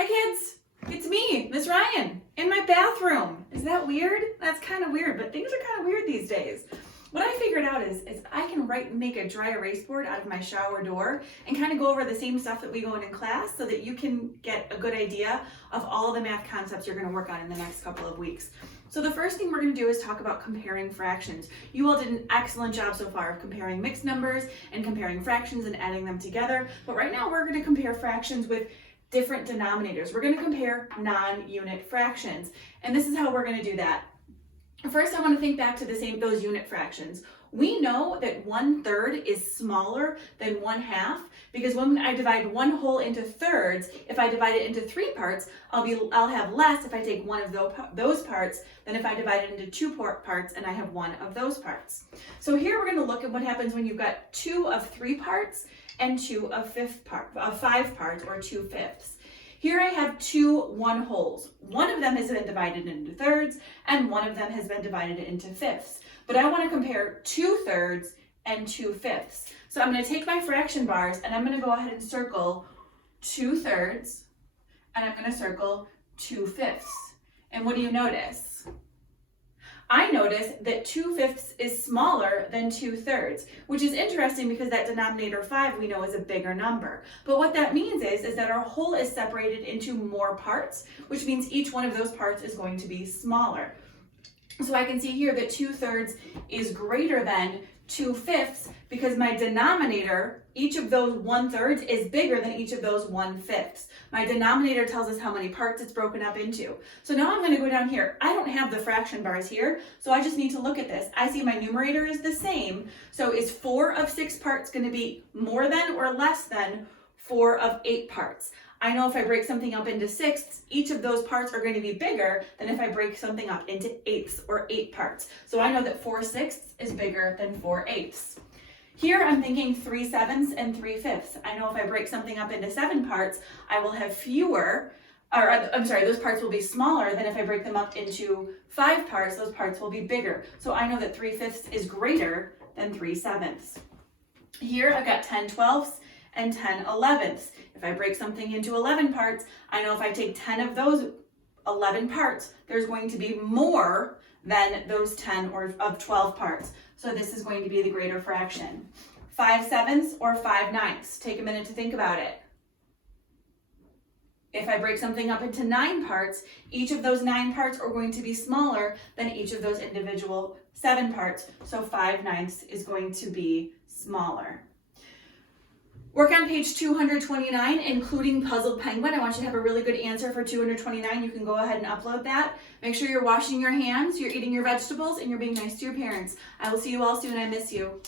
Hi kids, it's me, Miss Ryan, in my bathroom. Is that weird? That's kind of weird, but things are kind of weird these days. What I figured out is I can make a dry erase board out of my shower door and kind of go over the same stuff that we go in class so that you can get a good idea of all the math concepts you're going to work on in the next couple of weeks. So the first thing we're going to do is talk about comparing fractions. You all did an excellent job so far of comparing mixed numbers and comparing fractions and adding them together, but right now we're going to compare fractions with different denominators. We're going to compare non-unit fractions, and this is how we're going to do that. First, I want to think back to those unit fractions. We know that 1/3 is smaller than 1/2 because when I divide one whole into thirds, if I divide it into 3 parts, I'll have less if I take one of those parts than if I divide it into 2 parts and I have one of those parts. So here we're going to look at what happens when you've got 2 of 3 parts and 2 of 5 parts, or 2/5. Here I have 2 1/2s. One of them has been divided into thirds and one of them has been divided into fifths. But I want to compare 2/3 and 2/5. So I'm going to take my fraction bars and I'm going to go ahead and circle 2/3 and I'm going to circle 2/5. And what do you notice? I notice that 2/5 is smaller than 2/3, which is interesting because that denominator 5 we know is a bigger number. But what that means is that our whole is separated into more parts, which means each one of those parts is going to be smaller. So I can see here that 2/3 is greater than 2/5 because my denominator, each of those 1/3 is bigger than each of those 1/5. My denominator tells us how many parts it's broken up into. So now I'm going to go down here. I don't have the fraction bars here, so I just need to look at this. I see my numerator is the same. So is 4 of 6 parts going to be more than or less than 4 of 8 parts? I know if I break something up into 6ths, each of those parts are going to be bigger than if I break something up into 8ths or 8 parts. So I know that 4/6 is bigger than 4/8. Here I'm thinking 3/7 and 3/5. I know if I break something up into 7 parts, I will have those parts will be smaller than if I break them up into 5 parts, those parts will be bigger. So I know that 3/5 is greater than 3/7. Here I've got 10/12 and 10/11. If I break something into 11 parts, I know if I take 10 of those 11 parts, there's going to be more than those 10 or of 12 parts. So this is going to be the greater fraction. 5/7 or 5/9. Take a minute to think about it. If I break something up into 9 parts, each of those 9 parts are going to be smaller than each of those individual 7 parts. So 5/9 is going to be smaller. Work on page 229, including Puzzled Penguin. I want you to have a really good answer for 229. You can go ahead and upload that. Make sure you're washing your hands, you're eating your vegetables, and you're being nice to your parents. I will see you all soon. I miss you.